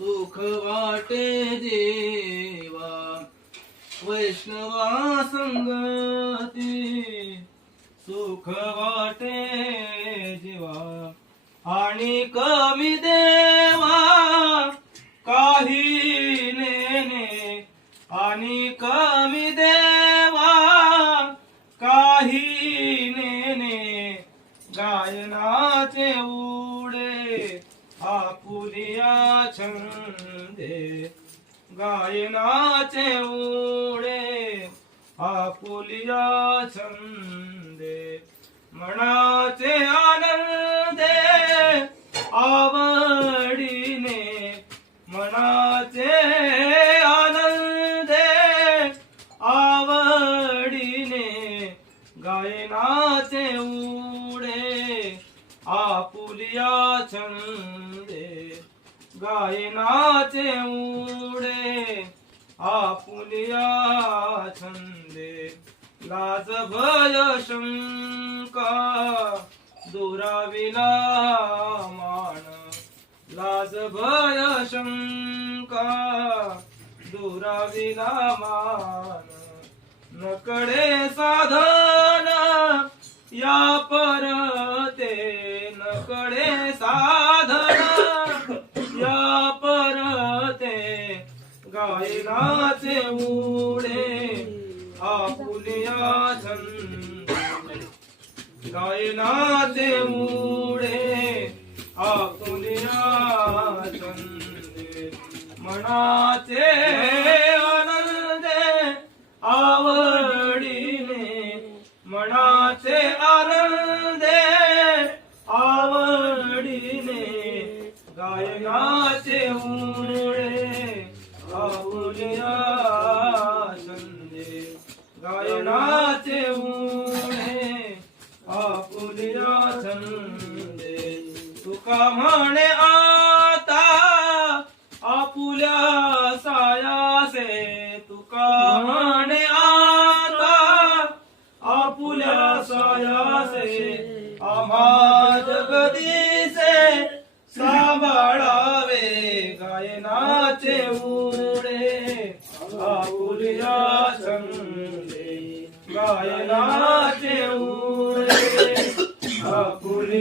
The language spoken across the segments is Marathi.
सुख वाटे देवा वैष्णवा संगती. सुख वाटे जीवा आणि कमी देवा काही नेने आणि कमी देवा काही नेने गायनाचे उडे आपुलिया छंदे गायनाचे उडे. आपुलिया छंदे मनाचे आनंदे. आवडीने मनाचे आनंदे. आवडीने गायना छंदे गायनाचे उडे आपुलिया छंदे. लाज भय शंका दुराविला मान. लाज भय शंका दुराविला मान. नकडे साधन या गायनाचे उडे आपुलिया छंद गायनाचे उडे आपुलिया छंदे मनाचे आनंदे आवडीने मनाचे आनंदे आवडीने गायनाचे छंदे तुका म्हणे आता आपुल्या सायासे. तुका म्हणे आता आपुल्या सायासे. आम्हा जगदीसे सांभाळावे गायनाचे उडे. आपुल्या छंदे गायनाचे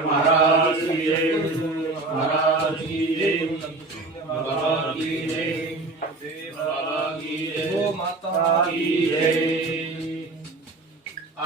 महाराज की जय. महाराज की जय. बाबा की जय. बाबा की जय. गो माता की जय.